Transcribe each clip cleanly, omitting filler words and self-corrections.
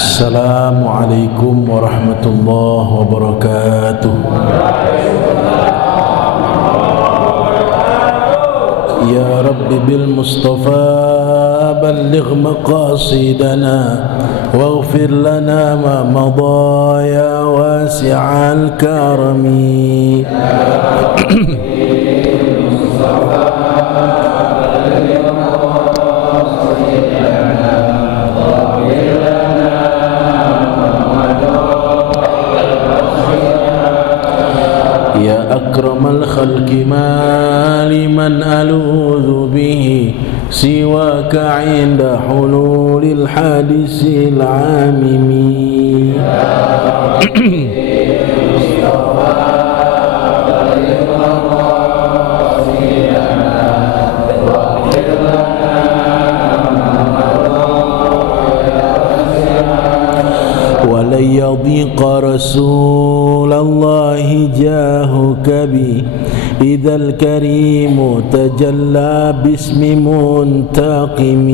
Assalamualaikum warahmatullahi wabarakatuh. Ya Rabbi bil Mustafa balligh maqasidana waghfir lana ma madha ya wasi'al karami. أكرم الخلق ما لمن ألوذ به سواك عند حلول الحادث العامم. ولن يضيق رسول الله جاهك بي إذا الكريم تجلى باسم منتقم.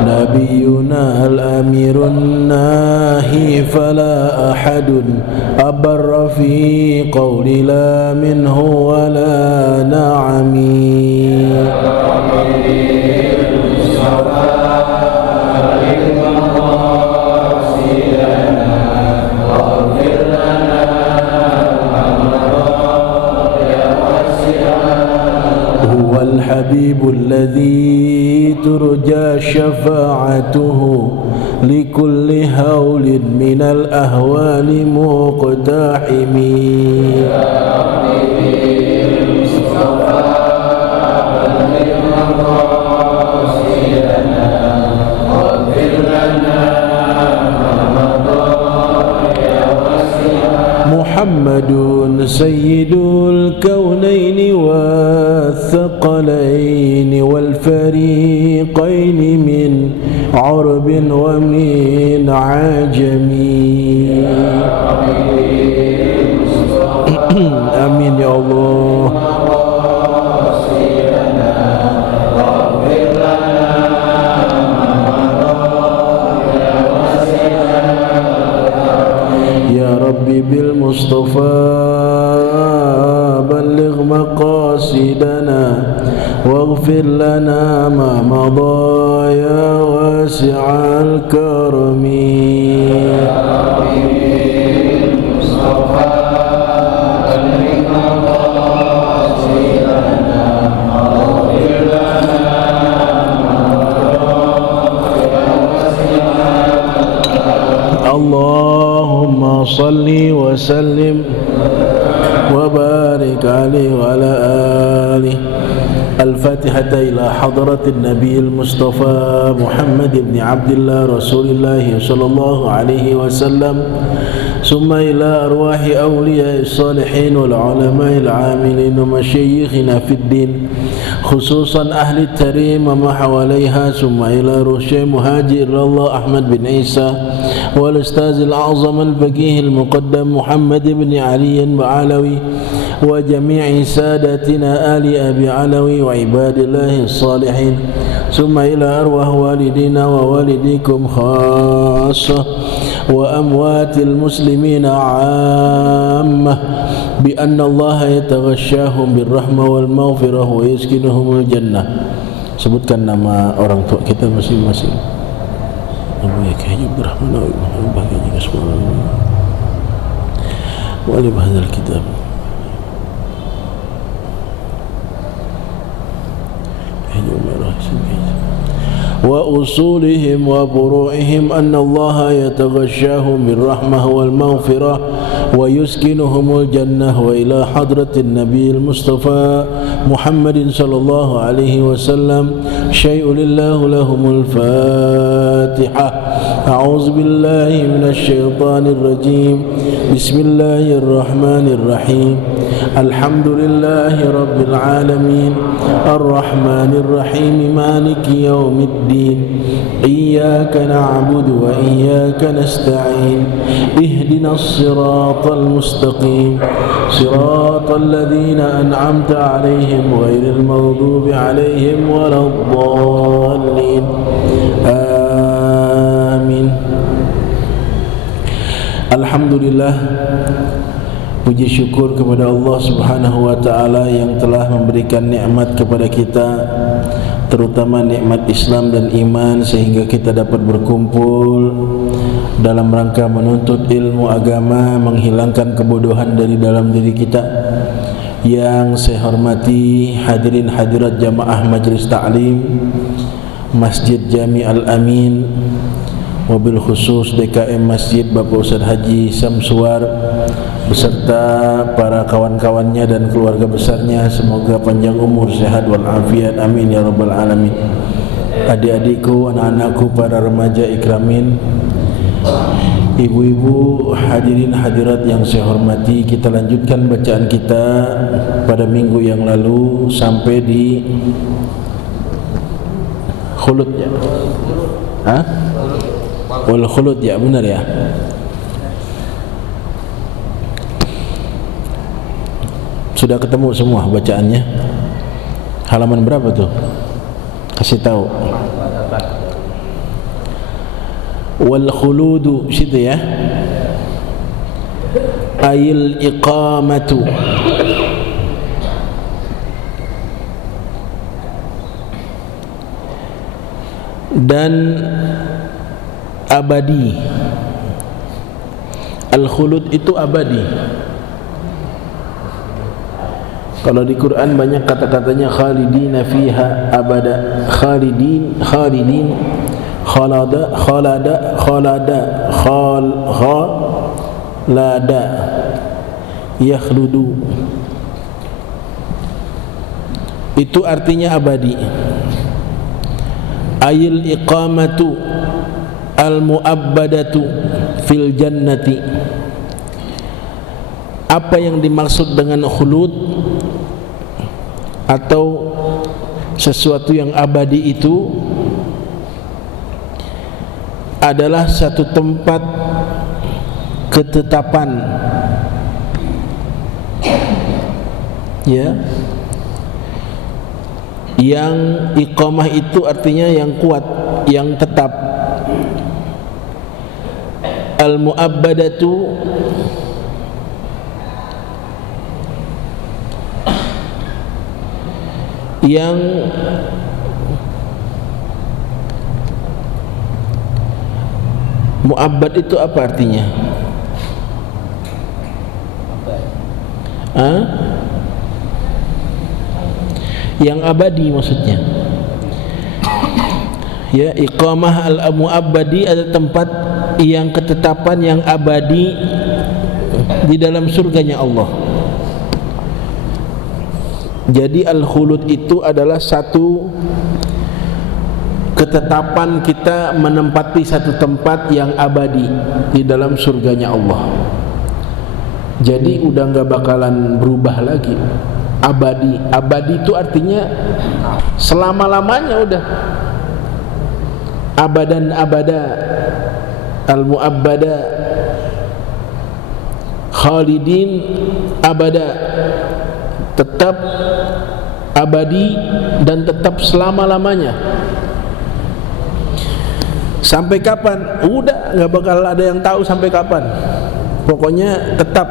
نبينا الأمير الناهي فلا أحد أبر في قول لا منه ولا نعمي. هو الحبيب الذي ترجى شفاعته لكل هول من الأهوال مقتحم. محمد سيد الكونين والثقلين والفريقين من عرب ومن عجم. آمين يا الله. يا ربي بالمصطفى بلغ مقاصدنا واغفر لنا ما مضى يا واسع الكرم. اللهم صل وسلم وبارك عليه وعلى آله. الفاتحة إلى حضرة النبي المصطفى محمد بن عبد الله رسول الله صلى الله عليه وسلم، ثم إلى أرواح أولياء الصالحين والعلماء العاملين ومشايخنا في الدين خصوصا أهل التريم وما حواليها، ثم إلى روح مهاجر الله أحمد بن عيسى والأستاذ الأعظم الفقيه المقدم محمد بن علي بعلوي وجميع سادتنا آل أبي علوي وعباد الله الصالحين، ثم إلى أرواح والدينا ووالديكم خاصة وأموات المسلمين عامة بأن الله يتغشاهم بالرحمة والمغفرة ويسكنهم الجنة. Sebutkan nama orang tua kita masing-masing. Ibu ya kayaknya berrahmana wa bahagia semua. Wa li hadzal kitab. وأصولهم وفروعهم أن الله يتغشاهم بالرحمة والمغفرة ويسكنهم الجنة. وإلى حضرة النبي المصطفى محمد صلى الله عليه وسلم شيء لله لهم الفاتحة. أعوذ بالله من الشيطان الرجيم بسم الله الرحمن الرحيم الحمد لله رب العالمين الرحمن الرحيم مالك يوم الدين إياك نعبد وإياك نستعين اهدنا الصراط المستقيم صراط الذين أنعمت عليهم غير المغضوب عليهم ولا الضالين آمين. Alhamdulillah, puji syukur kepada Allah Subhanahu wa taala yang telah memberikan nikmat kepada kita, terutama nikmat Islam dan iman, sehingga kita dapat berkumpul dalam rangka menuntut ilmu agama, menghilangkan kebodohan dari dalam diri kita. Yang saya hormati hadirin hadirat jamaah Majlis Ta'lim Masjid Jami Al-Amin, wabil khusus DKM Masjid Bapak Ustaz Haji Samsuar beserta para kawan-kawannya dan keluarga besarnya, semoga panjang umur, sehat walafiat, amin ya rabbal alamin. Adik-adikku, anak-anakku, para remaja ikramin, ibu-ibu, hadirin hadirat yang saya hormati, kita lanjutkan bacaan kita pada minggu yang lalu sampai di khulud ya. Hah? Wal khulud ya, benar ya. Sudah ketemu semua bacaannya? Halaman berapa tuh? Kasih tahu. Wal khuludu situ ya. Ayil iqamatu, dan abadi. Al-khulud itu abadi. Kalau di Quran banyak kata-katanya khalidina fiha abada, khalidin, khalidin, khalada, khalada, khalada, khalada, yakhludu. Itu artinya abadi. Ayil iqamatu al-mu'abbadatu fil jannati. Apa yang dimaksud dengan khulud atau sesuatu yang abadi itu adalah satu tempat ketetapan, ya, yang iqamah itu artinya yang kuat, yang tetap. Al-mu'abbadatu yang mu'abbad itu apa artinya? Yang abadi maksudnya. Ya, iqamah al-mu'abbadi adalah tempat yang ketetapan yang abadi di dalam surganya Allah. Jadi al-khulud itu adalah satu ketetapan kita menempati satu tempat yang abadi di dalam surganya Allah. Jadi udah gak bakalan berubah lagi. Abadi, abadi itu artinya selama-lamanya udah. Abadan abada, al-mu'abbada, khalidin abada, tetap abadi dan tetap selama-lamanya. Sampai kapan? Udah gak bakal ada yang tahu sampai kapan. Pokoknya tetap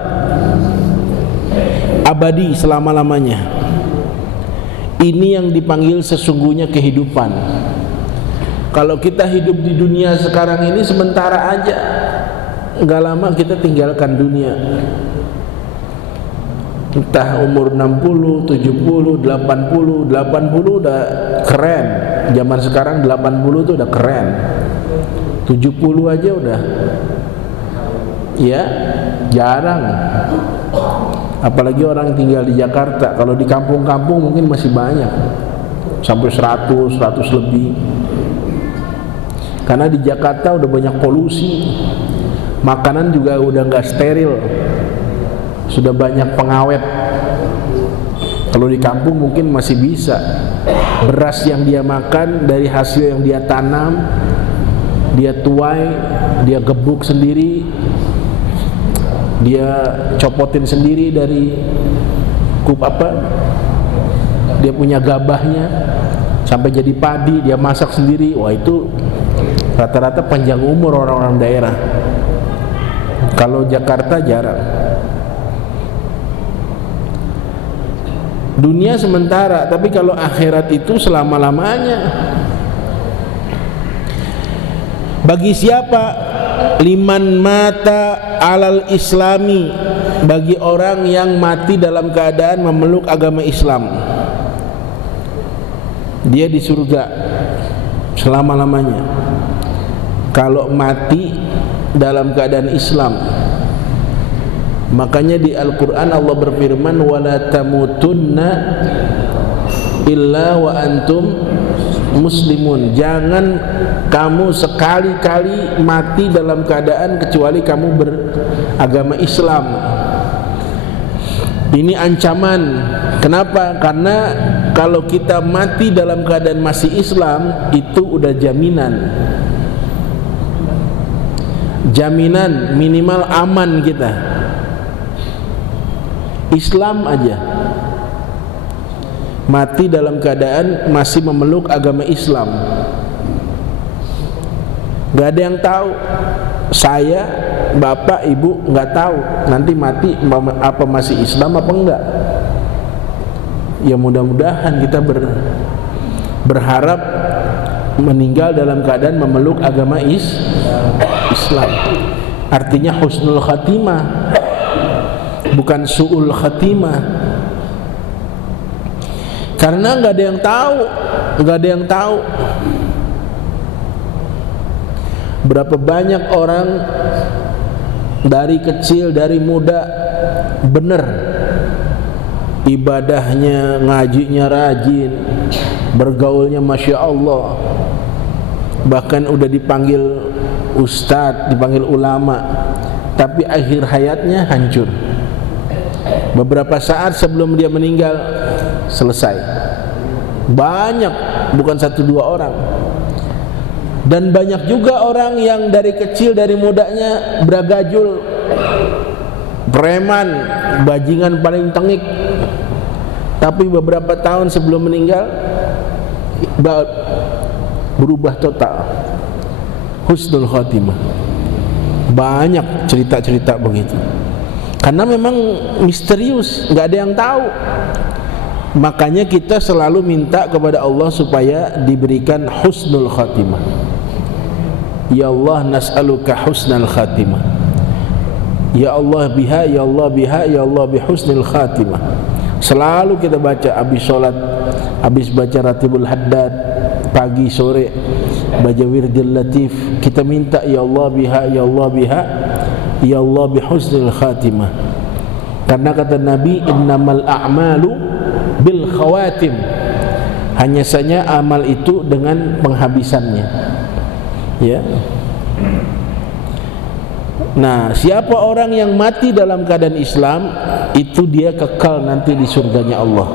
abadi selama-lamanya. Ini yang dipanggil sesungguhnya kehidupan. Kalau kita hidup di dunia sekarang ini sementara aja, gak lama kita tinggalkan dunia. Entah umur 60, 70, 80 udah keren. Zaman sekarang 80 tuh udah keren. 70 aja udah, ya, jarang. Apalagi orang tinggal di Jakarta. Kalau di kampung-kampung mungkin masih banyak, sampai 100 lebih. Karena di Jakarta udah banyak polusi, makanan juga udah nggak steril, sudah banyak pengawet. Kalau di kampung mungkin masih bisa, beras yang dia makan dari hasil yang dia tanam, dia tuai, dia gebuk sendiri, dia copotin sendiri dari dia punya gabahnya sampai jadi padi, dia masak sendiri. Wah, itu rata-rata panjang umur orang-orang daerah. Kalau Jakarta jarang. Dunia sementara, tapi kalau akhirat itu selama-lamanya. Bagi siapa? Liman mata alal islami, bagi orang yang mati dalam keadaan memeluk agama Islam, dia di surga selama-lamanya. Kalau mati dalam keadaan Islam. Makanya di Al-Quran Allah berfirman, wala tamutunna illa wa antum muslimun. Jangan kamu sekali-kali mati dalam keadaan kecuali kamu beragama Islam. Ini ancaman. Kenapa? Karena kalau kita mati dalam keadaan masih Islam, itu udah jaminan minimal aman kita. Islam aja, mati dalam keadaan masih memeluk agama Islam, gak ada yang tahu. Saya, bapak, ibu gak tahu nanti mati apa masih Islam apa enggak. Ya mudah-mudahan kita berharap meninggal dalam keadaan memeluk agama Islam. Artinya husnul khatimah, bukan su'ul khatimah. Karena nggak ada yang tahu berapa banyak orang dari kecil, dari muda bener ibadahnya, ngajinya rajin, bergaulnya masya Allah, bahkan udah dipanggil ustadz, dipanggil ulama, tapi akhir hayatnya hancur. Beberapa saat sebelum dia meninggal selesai. Banyak, bukan 1-2 orang. Dan banyak juga orang yang dari kecil, dari mudanya beragajul, preman, bajingan paling tengik, tapi beberapa tahun sebelum meninggal berubah total, husnul khatimah. Banyak cerita-cerita begitu. Karena memang misterius, nggak ada yang tahu. Makanya kita selalu minta kepada Allah supaya diberikan husnul khatimah. Ya Allah, nas'aluka husnul khatimah. Ya Allah biha, ya Allah biha, ya Allah bihusnul khatimah. Selalu kita baca habis sholat, habis baca Ratibul Haddad, pagi sore baca Wirdil Latif, kita minta ya Allah biha, ya Allah biha, ya Allah bihusnil khatimah. Karena kata Nabi, innamal a'malu bil khawatim, hanya saja amal itu dengan penghabisannya, ya. Nah, siapa orang yang mati dalam keadaan Islam, itu dia kekal nanti di surganya Allah,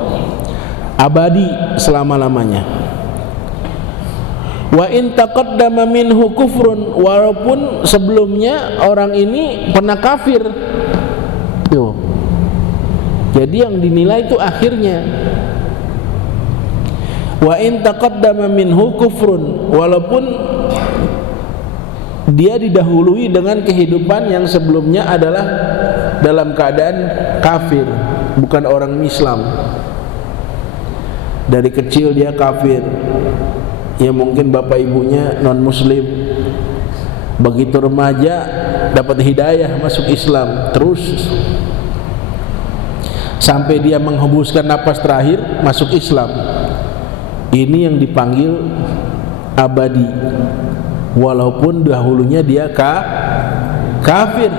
abadi selama-lamanya. Wa in taqaddama minhu kufrun, walaupun sebelumnya orang ini pernah kafir. Tuh. Jadi yang dinilai itu akhirnya. Wa in taqaddama minhu kufrun, walaupun dia didahului dengan kehidupan yang sebelumnya adalah dalam keadaan kafir, bukan orang Islam. Dari kecil dia kafir, ya mungkin bapak ibunya non muslim. Begitu remaja dapat hidayah masuk Islam, terus sampai dia menghembuskan napas terakhir masuk Islam. Ini yang dipanggil abadi, walaupun dahulunya dia kafir.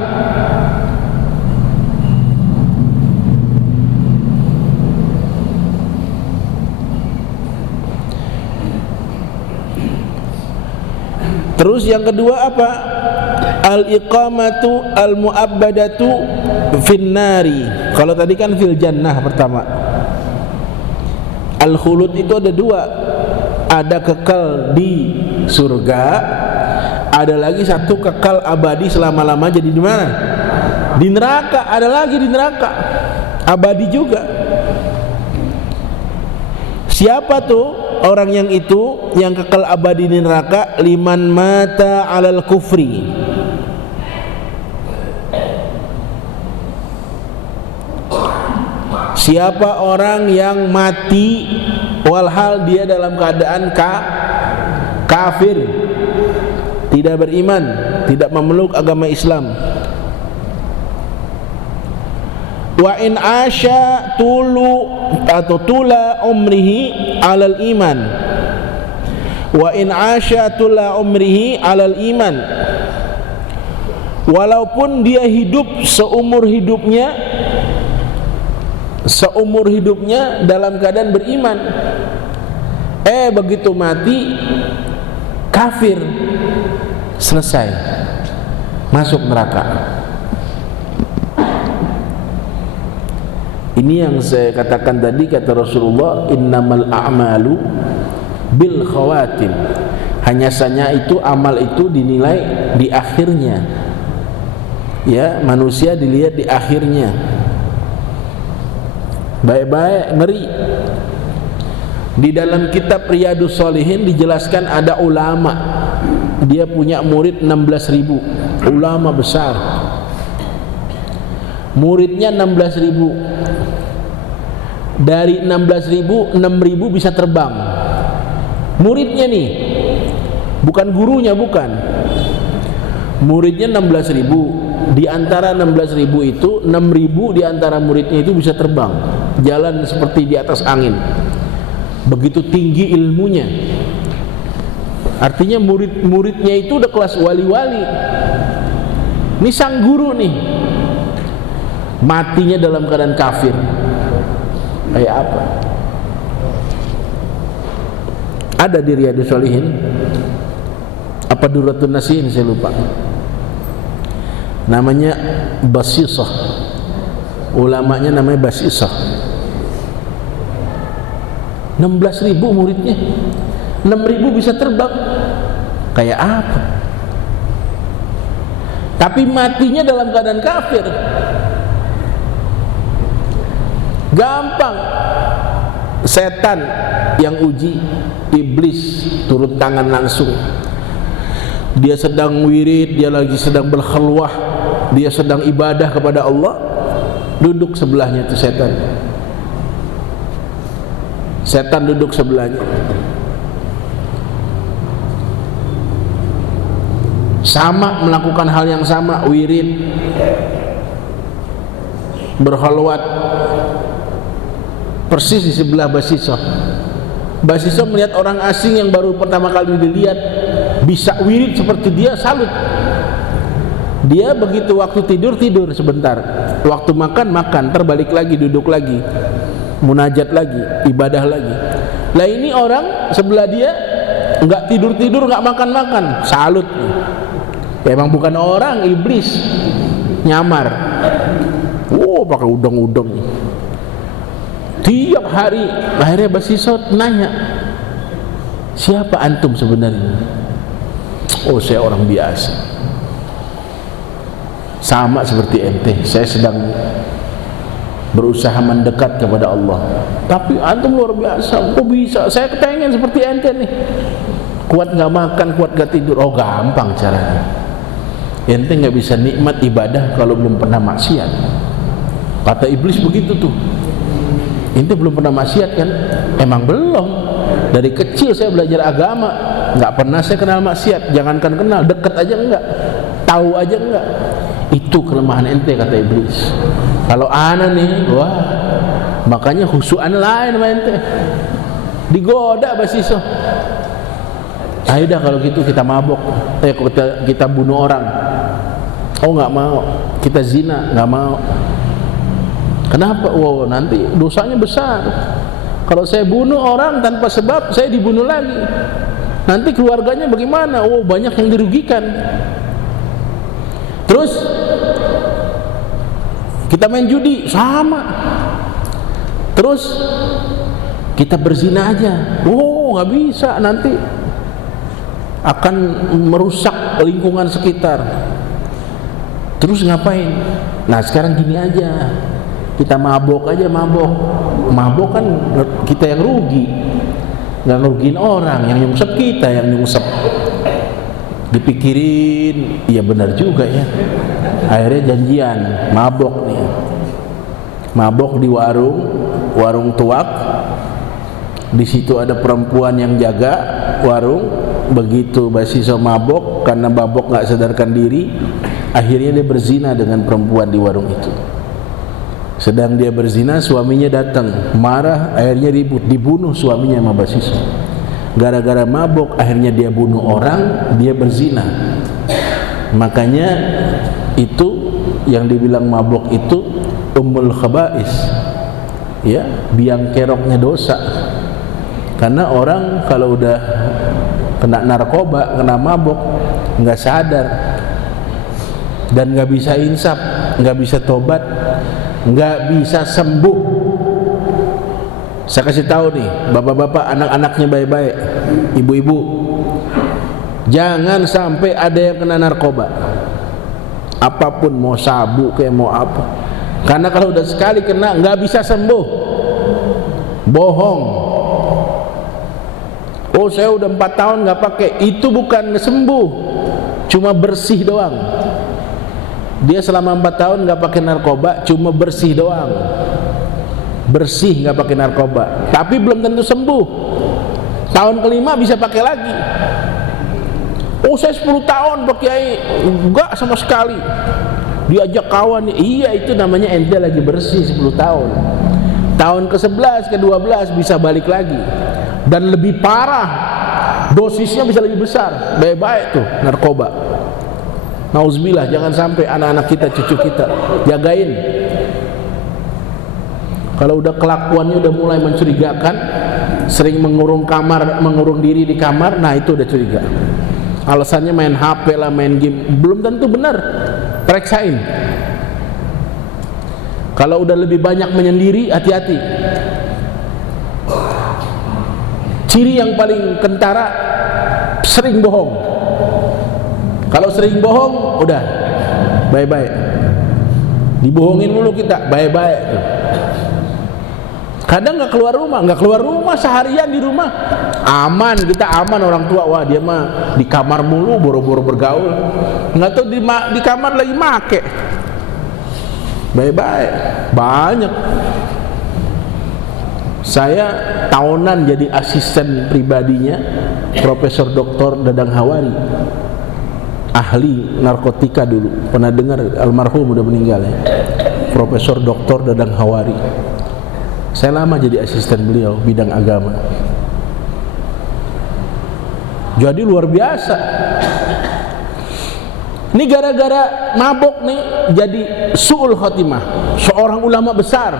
Terus yang kedua apa? Al-iqamatu al-mu'abbadatu finnari. Kalau tadi kan fil jannah pertama. Al-khulud itu ada dua. Ada kekal di surga, ada lagi satu kekal abadi selama-lama. Jadi di mana? Di neraka. Ada lagi di neraka, abadi juga. Siapa tuh orang yang itu yang kekal abadi di neraka? Liman mata alal kufri. Siapa orang yang mati walhal dia dalam keadaan kafir, tidak beriman, tidak memeluk agama Islam. Wa in asya tula umrihi alal iman. Wa in asya tula umrihi alal iman. Walaupun dia hidup seumur hidupnya dalam keadaan beriman, begitu mati kafir, selesai, masuk neraka. Ini yang saya katakan tadi, kata Rasulullah, innamal a'malu bil khawatim. Hanya saja itu amal itu dinilai di akhirnya. Ya, manusia dilihat di akhirnya. Baik-baik, ngeri. Di dalam kitab Riyadhus Shalihin dijelaskan ada ulama, dia punya murid 16.000, ulama besar. Muridnya 16.000. Dari 16.000, 6.000 bisa terbang. Muridnya nih, bukan gurunya, bukan. Muridnya 16.000. Di antara 16.000 itu 6.000 di antara muridnya itu bisa terbang, jalan seperti di atas angin. Begitu tinggi ilmunya. Artinya murid-muridnya itu udah kelas wali-wali. Ini sang guru nih, matinya dalam keadaan kafir. Kayak apa? Ada di Riyadhus Shalihin, apa Durratun Nasihin, saya lupa. Namanya Basisah. Ulamanya namanya Basisah. 16.000 muridnya, 6.000 bisa terbang. Kayak apa? Tapi matinya dalam keadaan kafir. Gampang. Setan yang uji, iblis turun tangan langsung. Dia sedang wirid, dia lagi sedang berkhalwah, dia sedang ibadah kepada Allah, duduk sebelahnya itu setan. Setan duduk sebelahnya. Sama, melakukan hal yang sama, wirid, berkhalwat, persis di sebelah Basisah. Basisah melihat orang asing yang baru pertama kali dilihat bisa wirid seperti dia, salut. Dia begitu waktu tidur sebentar, waktu makan, terbalik lagi, duduk lagi, munajat lagi, ibadah lagi. Lah ini orang sebelah dia enggak tidur, enggak makan, salut. Ya, emang bukan orang, iblis nyamar. Pakai udang-udang. Tiap hari. Akhirnya Basisah nanya, siapa antum sebenarnya? Oh, saya orang biasa, sama seperti ente. Saya sedang berusaha mendekat kepada Allah. Tapi antum luar biasa. Kok bisa? Saya kepengen seperti ente nih. Kuat nggak makan, kuat nggak tidur. Oh, gampang caranya. Ente nggak bisa nikmat ibadah kalau belum pernah maksiat. Kata iblis begitu tuh. Ente belum pernah maksiat kan? Emang belum. Dari kecil saya belajar agama, nggak pernah saya kenal maksiat. Jangankan kenal, deket aja enggak, tahu aja enggak. Itu kelemahan ente, kata iblis. Kalau ana nih, wah, makanya khusyuan lain sama ente. Digoda Basisah. Ayo dah kalau gitu kita mabok, kita bunuh orang. Oh, nggak mau. Kita zina, nggak mau. Kenapa? Wow, nanti dosanya besar. Kalau saya bunuh orang tanpa sebab, saya dibunuh lagi. Nanti keluarganya bagaimana? Oh, banyak yang dirugikan. Terus kita main judi, sama. Terus kita berzina aja, oh nggak bisa, nanti akan merusak lingkungan sekitar. Terus ngapain? Nah sekarang gini aja, kita mabok aja, mabok kan kita yang rugi, nggak ngerugiin orang, yang nyungsep kita yang nyungsep. Dipikirin, iya benar juga ya. Akhirnya janjian mabok nih, mabok di warung tuak. Di situ ada perempuan yang jaga warung. Begitu mahasiswa mabok, karena mabok nggak sadarkan diri, akhirnya dia berzina dengan perempuan di warung itu. Sedang dia berzina, suaminya datang, marah, akhirnya ribut, dibunuh suaminya sama mahasiswa. Gara-gara mabok akhirnya dia bunuh orang, dia berzina. Makanya itu yang dibilang mabok itu ummul khaba'is, ya, biang keroknya dosa. Karena orang kalau udah kena narkoba, kena mabok, nggak sadar dan nggak bisa insaf, nggak bisa tobat, nggak bisa sembuh. Saya kasih tahu nih, bapak-bapak, anak-anaknya baik-baik, ibu-ibu, jangan sampai ada yang kena narkoba, apapun, mau sabu kayak mau apa. Karena kalau udah sekali kena nggak bisa sembuh. Bohong. Oh saya udah 4 tahun nggak pakai, itu bukan sembuh, cuma bersih doang. Dia selama 4 tahun nggak pakai narkoba, cuma bersih doang. Bersih, nggak pakai narkoba, tapi belum tentu sembuh. Tahun kelima bisa pakai lagi. Oh saya 10 tahun Pak Kiai, enggak sama sekali. Diajak kawan, iya itu namanya ente lagi bersih 10 tahun. Tahun ke-11, ke-12 bisa balik lagi. Dan lebih parah, dosisnya bisa lebih besar. Baik-baik tuh narkoba. Nauzubillah, jangan sampai anak-anak kita, cucu kita. Jagain. Kalau udah kelakuannya udah mulai mencurigakan, sering mengurung diri di kamar, nah itu udah curiga. Alasannya main HP lah, main game, belum tentu benar. Periksain. Kalau udah lebih banyak menyendiri, hati-hati. Ciri yang paling kentara, sering bohong. Kalau sering bohong, udah bye-bye. Dibohongin mulu kita, bye-bye tuh. Kadang nggak keluar rumah seharian di rumah, aman, kita aman. Orang tua, wah dia mah di kamar mulu, boro-boro bergaul, nggak tahu di kamar lagi make. Bye-bye, banyak. Saya tahunan jadi asisten pribadinya Profesor Dr. Dadang Hawari, ahli narkotika dulu. Pernah dengar, almarhum udah meninggal ya, Profesor Dr. Dadang Hawari. Saya lama jadi asisten beliau bidang agama. Jadi luar biasa. Ini gara-gara mabok nih jadi su'ul khotimah. Seorang ulama besar,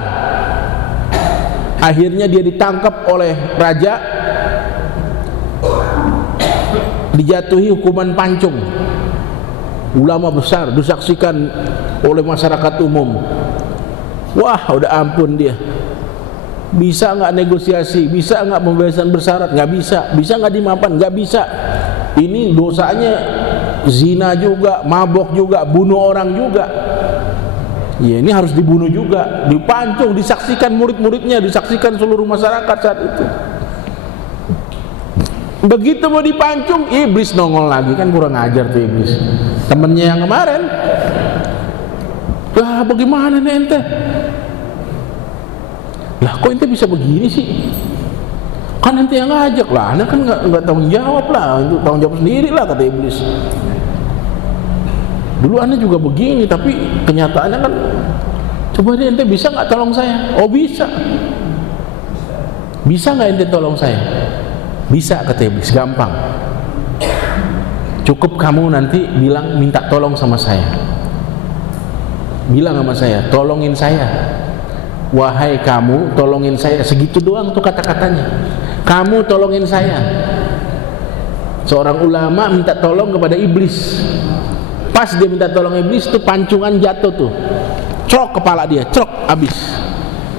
akhirnya dia ditangkap oleh raja, dijatuhi hukuman pancung. Ulama besar disaksikan oleh masyarakat umum. Wah udah ampun dia. Bisa nggak negosiasi? Bisa nggak pembebasan bersyarat? Nggak bisa. Bisa nggak dimaafkan? Nggak bisa. Ini dosanya zina juga, mabok juga, bunuh orang juga. Ya ini harus dibunuh juga, dipancung, disaksikan murid-muridnya, disaksikan seluruh masyarakat saat itu. Begitu mau dipancung, iblis nongol lagi, kan kurang ajar tuh iblis. Temennya yang kemarin, lah bagaimana nih ente? Lah kok ente bisa begini sih? Kan ente yang ngajak lah, anda kan nggak tanggung jawab lah, itu tanggung jawab sendiri lah, kata iblis. Dulu anda juga begini, tapi kenyataannya kan, coba deh ente bisa nggak tolong saya? Oh bisa. Bisa nggak ente tolong saya? Bisa, kata iblis, gampang. Cukup kamu nanti bilang minta tolong sama saya. Bilang sama saya, tolongin saya. Wahai kamu, tolongin saya. Segitu doang tuh kata-katanya. Kamu tolongin saya. Seorang ulama minta tolong kepada iblis. Pas dia minta tolong iblis tuh pancungan jatuh tuh, crok kepala dia, crok, habis,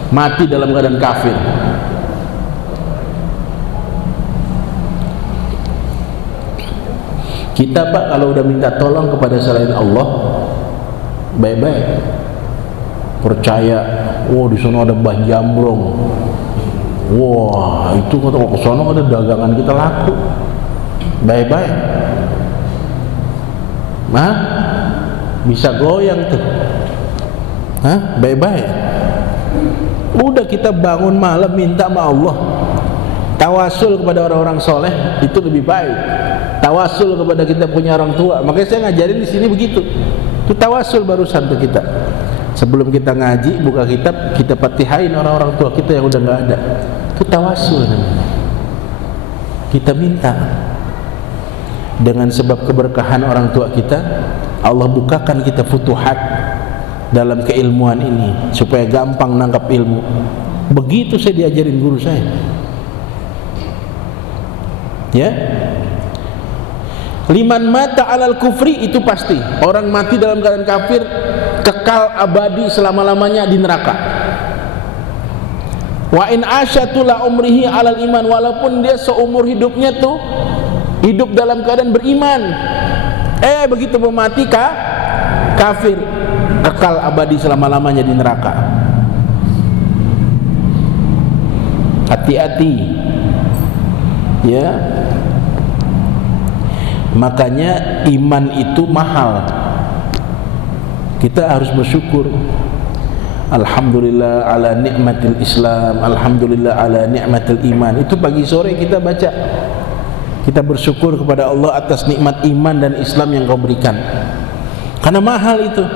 mati dalam keadaan kafir. Kita Pak kalau udah minta tolong kepada selain Allah, baik-baik, percaya, oh di sana ada Mbah Jambrong, wah itu kata ke sana ada dagangan kita laku, baik-baik, bisa goyang tuh, baik-baik. Udah kita bangun malam minta sama Allah, tawasul kepada orang-orang soleh itu lebih baik. Tawasul kepada kita punya orang tua. Makanya saya ngajarin di sini begitu. Itu tawasul barusan tuh kita. Sebelum kita ngaji, buka kitab, kita patihain orang-orang tua kita yang udah nggak ada. Itu tawasul namanya. Kita minta dengan sebab keberkahan orang tua kita, Allah bukakan kita futuhat dalam keilmuan ini supaya gampang nangkap ilmu. Begitu saya diajarin guru saya. Ya. Liman mata alal kufri, itu pasti orang mati dalam keadaan kafir kekal abadi selama-lamanya di neraka. Wa in asyatula umrihi alal iman, walaupun dia seumur hidupnya tuh hidup dalam keadaan beriman, begitu mau mati kafir, kekal abadi selama-lamanya di neraka. Hati-hati ya. Makanya iman itu mahal. Kita harus bersyukur. Alhamdulillah ala nikmatil Islam, alhamdulillah ala nikmatil iman. Itu pagi sore kita baca. Kita bersyukur kepada Allah atas nikmat iman dan Islam yang Kau berikan. Karena mahal itu.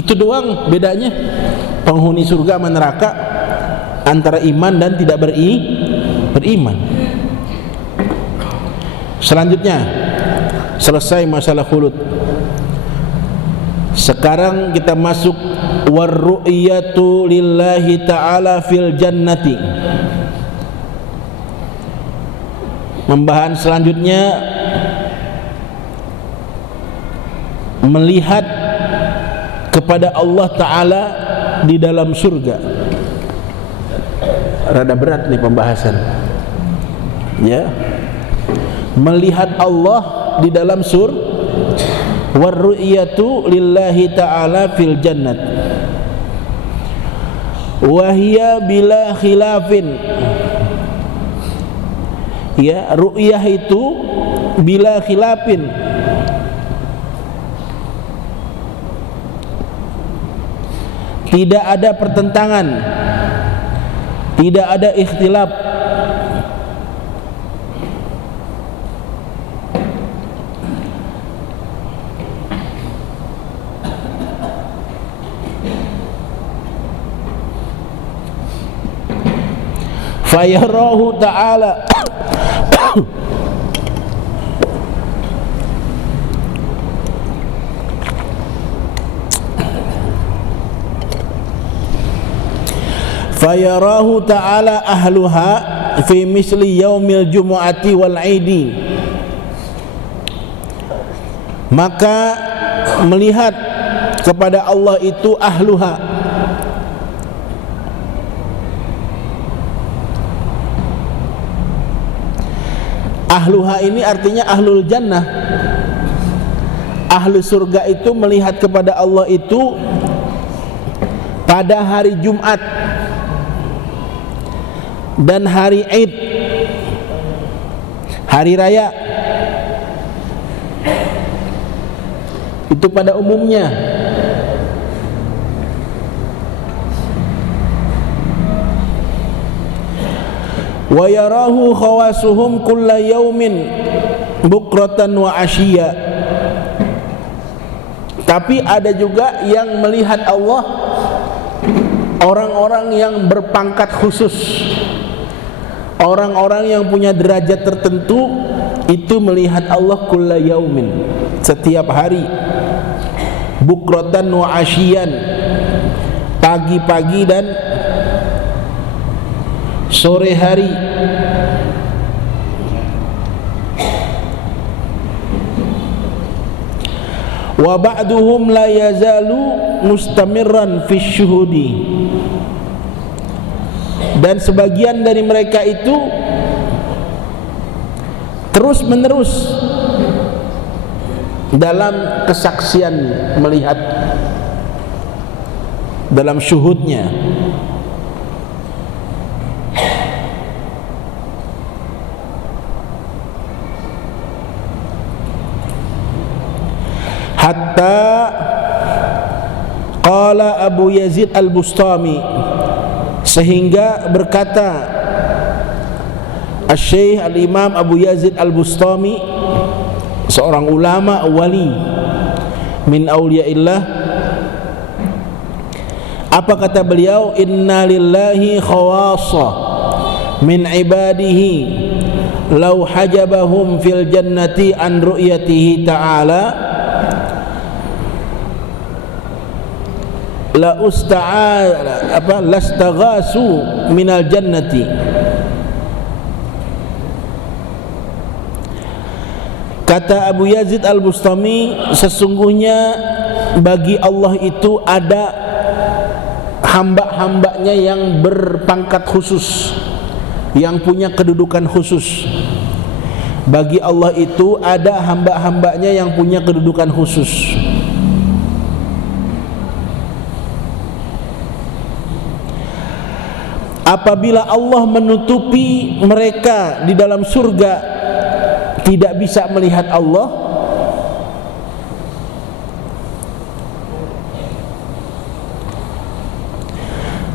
Itu doang bedanya penghuni surga sama neraka antara iman dan tidak beriman. Selanjutnya, selesai masalah khulud. Sekarang kita masuk warru'yatu lillahi ta'ala fil jannati. Membahas selanjutnya melihat kepada Allah Ta'ala di dalam surga. Rada berat nih pembahasan, ya. Melihat Allah di dalam warru'yatu lillahi ta'ala fil jannat wahia bila khilafin. Ya, ru'yah itu bila khilafin, tidak ada pertentangan, tidak ada ikhtilaf. Fayarahu ta'ala fayarahu ta'ala ahluha fi misli yaumil jumu'ati wal aidi. Maka melihat kepada Allah itu ahluha. Ahluha ini artinya ahlul jannah. Ahlu surga itu melihat kepada Allah itu pada hari Jumat dan hari Id, hari raya. Itu pada umumnya. Wa yarahu khawasuhum kulla yaumin bukratan wa ashiya. Tapi ada juga yang melihat Allah, orang-orang yang berpangkat khusus, orang-orang yang punya derajat tertentu, itu melihat Allah kulla yaumin, setiap hari, bukratan wa ashiyan, pagi-pagi dan sore hari. wa ba'duhum la yazalu mustamirran fi syuhudi, dan sebagian dari mereka itu terus menerus dalam kesaksian melihat, dalam syuhudnya. Hatta qala Abu Yazid Al-Bustami, sehingga berkata Asy-Syaikh Al-Imam Abu Yazid Al-Bustami, seorang ulama wali min auliyaillah, apa kata beliau? Inna lillahi khawassa min ibadihi law hajabahum fil jannati an ru'yatihi ta'ala la lastaghasu minal jannati. Kata Abu Yazid Al-Bustami, sesungguhnya bagi Allah itu ada hamba-hambanya yang berpangkat khusus, yang punya kedudukan khusus. Bagi Allah itu ada hamba-hambanya yang punya kedudukan khusus. Apabila Allah menutupi mereka di dalam surga tidak bisa melihat Allah,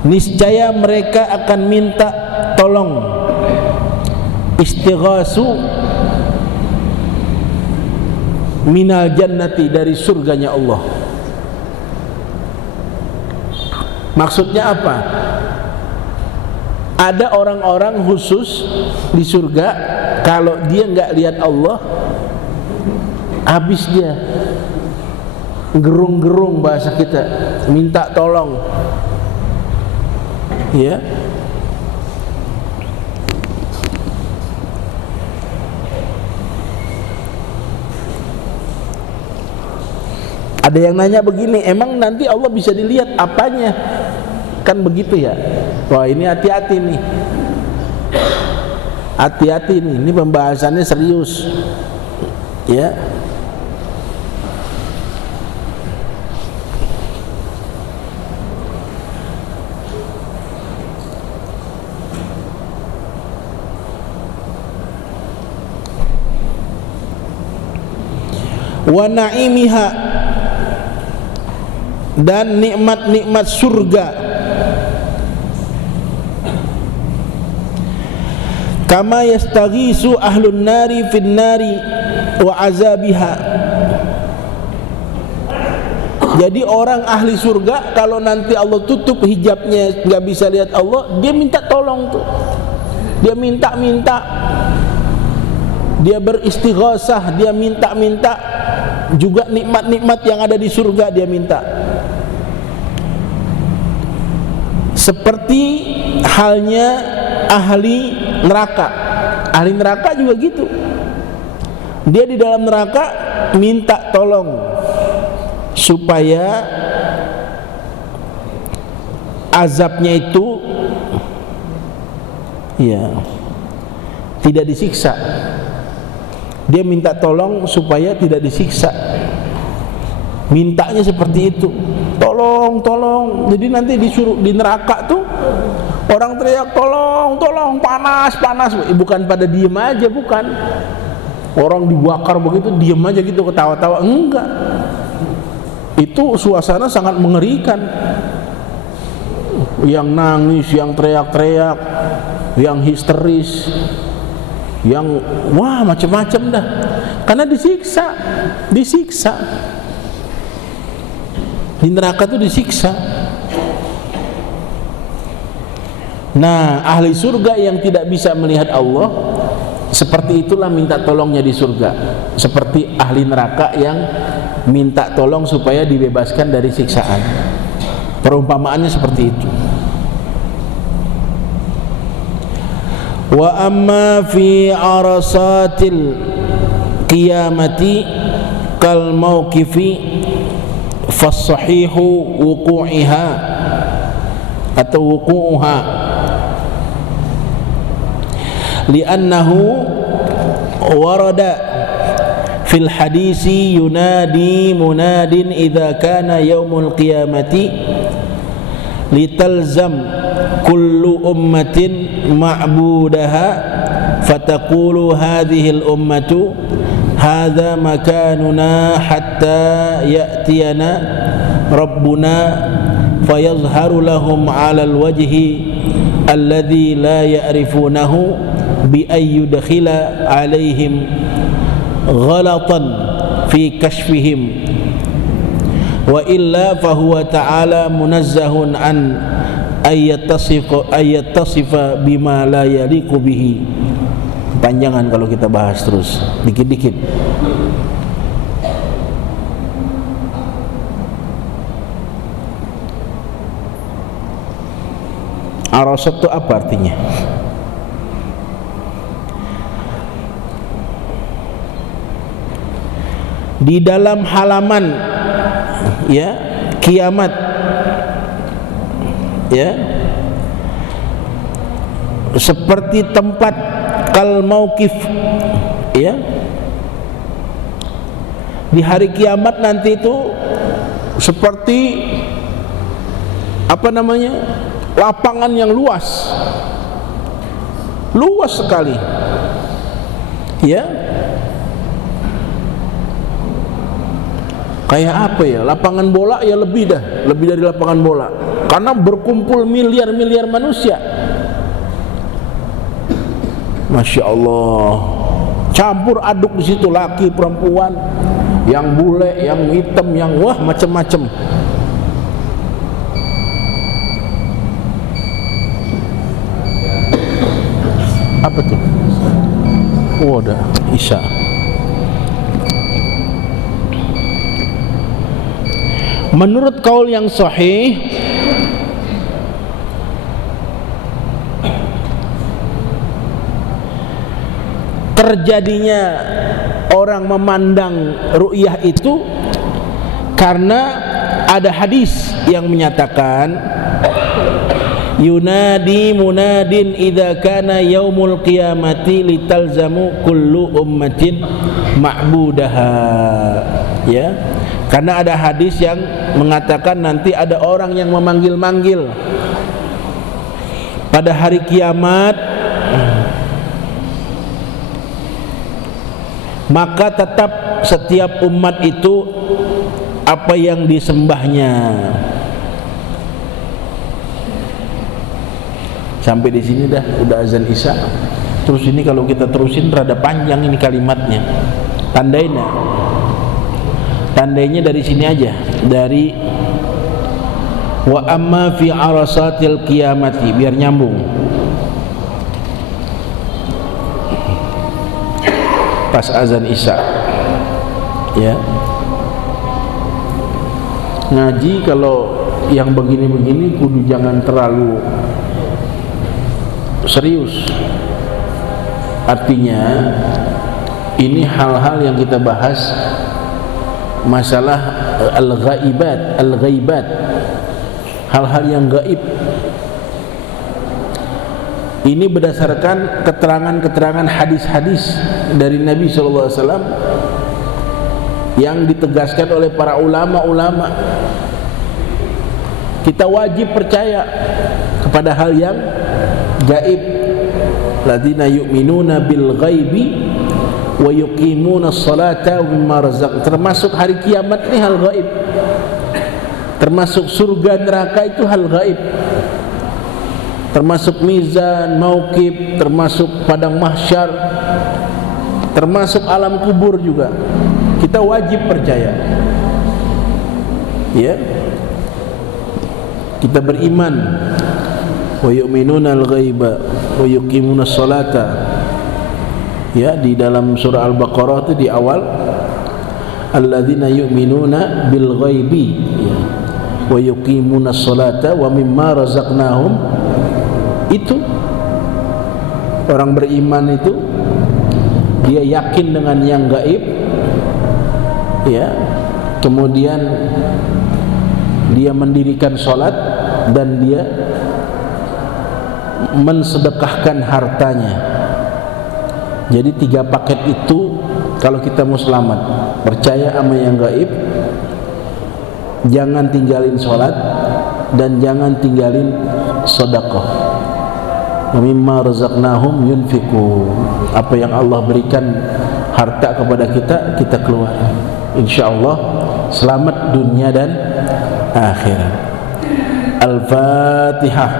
niscaya mereka akan minta tolong, istighasu minal jannati, dari surganya Allah. Maksudnya apa? Ada orang-orang khusus di surga, kalau dia nggak lihat Allah, habis dia, gerung-gerung bahasa kita, minta tolong, ya. Ada yang nanya begini, emang nanti Allah bisa dilihat apanya? Kan begitu ya. Wah, ini hati-hati nih, hati-hati nih, ini pembahasannya serius, ya. Wa na'imiha, dan nikmat-nikmat surga. Kama yastaghisu ahlun nari fin nari wa azabiha. Jadi orang ahli surga kalau nanti Allah tutup hijabnya, nggak bisa lihat Allah, dia minta tolong tuh, dia minta-minta, dia beristighosah, dia minta-minta juga nikmat-nikmat yang ada di surga dia minta. Seperti halnya ahli neraka. Ahli neraka juga gitu. Dia di dalam neraka minta tolong supaya azabnya itu ya tidak disiksa. Dia minta tolong supaya tidak disiksa. Mintanya seperti itu. Tolong, tolong. Jadi nanti disuruh di neraka tuh orang teriak tolong, tolong, panas, panas. Bukan pada diem aja, bukan. Orang dibakar begitu diem aja gitu ketawa-tawa, enggak. Itu suasana sangat mengerikan. Yang nangis, yang teriak-teriak, yang histeris, yang wah macam-macam dah. Karena disiksa, disiksa. Di neraka itu disiksa. Nah, ahli surga yang tidak bisa melihat Allah, seperti itulah minta tolongnya di surga. Seperti ahli neraka yang minta tolong supaya dibebaskan dari siksaan. Perumpamaannya seperti itu. Wa amma fi arasatil qiyamati kal mauqifi fassahihu wuqu'iha atau wuqu'uha li'annahu warada fil hadisi yunadi munadin idza kana yaumul qiyamati litalzam kullu ummatin ma'budaha fataqulu hadhihi al ummatu hadza makanuna hatta ya'tiyana rabbuna fayazharu lahum 'ala al wajhi alladhi la ya'rifunahu bi ay yudkhila 'alaihim ghalatan fi kashfihim wa illa fahuwa ta'ala munazzahun an ayyatasifa bima la yaliqu bihi. Panjangan kalau kita bahas terus dikit-dikit. Arasat itu apa artinya? Di dalam halaman ya kiamat ya seperti tempat kal mauqif ya di hari kiamat nanti itu seperti apa namanya lapangan yang luas sekali ya kayak apa ya, lapangan bola ya lebih dari lapangan bola karena berkumpul miliar-miliar manusia. Masya Allah, campur aduk di situ laki perempuan, yang bule, yang hitam, yang wah macam-macam. Apa tuh? Oh, ada Isya. Menurut kaul yang sahih terjadinya orang memandang ru'yah itu karena ada hadis yang menyatakan yunadi munadin idza kana yaumul qiyamati litalzamu kullu ummatin ma'budaha ya. Karena ada hadis yang mengatakan nanti ada orang yang memanggil-manggil pada hari kiamat, maka tetap setiap umat itu apa yang disembahnya. Sampai di sini udah azan Isya. Terus ini kalau kita terusin rada panjang ini kalimatnya. Tandainya dari sini aja, dari wa amma fi arasatil qiyamati, biar nyambung. Pas azan Isya ya. Ngaji kalau yang begini-begini kudu jangan terlalu serius. Artinya ini hal-hal yang kita bahas masalah al-ghaibat, hal-hal yang gaib. Ini berdasarkan keterangan-keterangan hadis-hadis dari Nabi SAW yang ditegaskan oleh para ulama-ulama. Kita wajib percaya kepada hal yang gaib. Ladzina yu'minuna bil ghaibi wa yuqimuna as-salata wa mimma razaq. Termasuk hari kiamat ini hal gaib. Termasuk surga neraka itu hal gaib. Termasuk mizan, mauqif, termasuk padang mahsyar, termasuk alam kubur juga. Kita wajib percaya. Ya. Kita beriman wa yu'minuna al-ghaiba wa yuqimuna as-salata. Ya, di dalam surah Al-Baqarah itu di awal alladzina yu'minuna bil ghaibi ya, wa yuqimuna as-salata wa mimma razaqnahum. Itu orang beriman itu dia yakin dengan yang gaib, ya, kemudian dia mendirikan sholat dan dia mensedekahkan hartanya. Jadi 3 paket itu kalau kita mau selamat. Percaya sama yang gaib, jangan tinggalin sholat, dan jangan tinggalin sedekah. Mimma razaqnahum yunfiqun. Apa yang Allah berikan harta kepada kita, kita keluar. InsyaAllah selamat dunia dan akhirat. Al-Fatihah.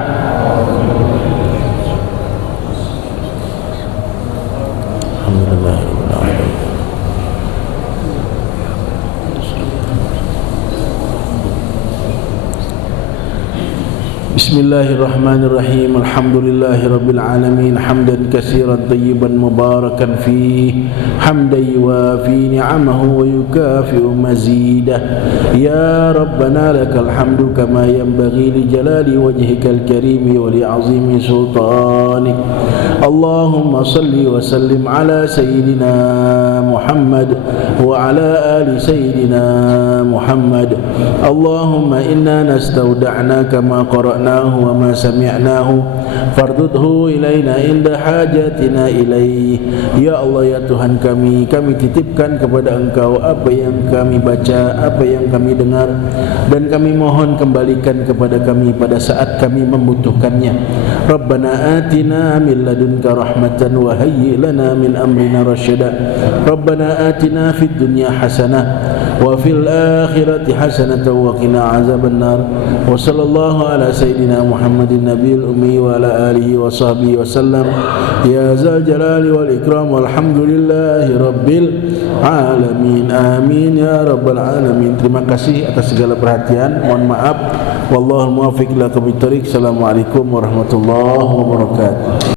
Alhamdulillah. Bismillahirrahmanirrahim. Alhamdulillahirabbil alamin, hamdan katsiran tayyiban mubarakan fihi, hamdan yuwafi ni'amahu wa yukafi'u mazidah. Ya Rabbana lakal hamdu kama yanbaghi li jalali wajhikal karimi wa li 'azimi sultanik. Allahumma salli wa sallim ala sayyidina Muhammad wa ala ali sayyidina Muhammad. Allahumma inna nastauda'naka ma qara'na wa ma sami'nahu fardudhu ilaina inda hajatina ilaih. Ya Allah, ya Tuhan kami titipkan kepada Engkau apa yang kami baca, apa yang kami dengar, dan kami mohon kembalikan kepada kami pada saat kami membutuhkannya. Rabbana atina min ladunka rahmatan wa hayyi lana min amrina rasyada. Rabbana atina fid dunya hasanah wa fil akhirati hasanatan wa qina azabannar. Wa sallallahu ala sayyidina Muhammadin nabiyil ummi wa ala alihi wa sahbihi wa sallam. Ya zal jalali wal ikram, walhamdulillahi rabbil alamin. Amin ya rabbal alamin. Terima kasih atas segala perhatian. Mohon maaf. Wallahul muwaffiq ila aqwamit thoriq. Assalamualaikum warahmatullahi wabarakatuh.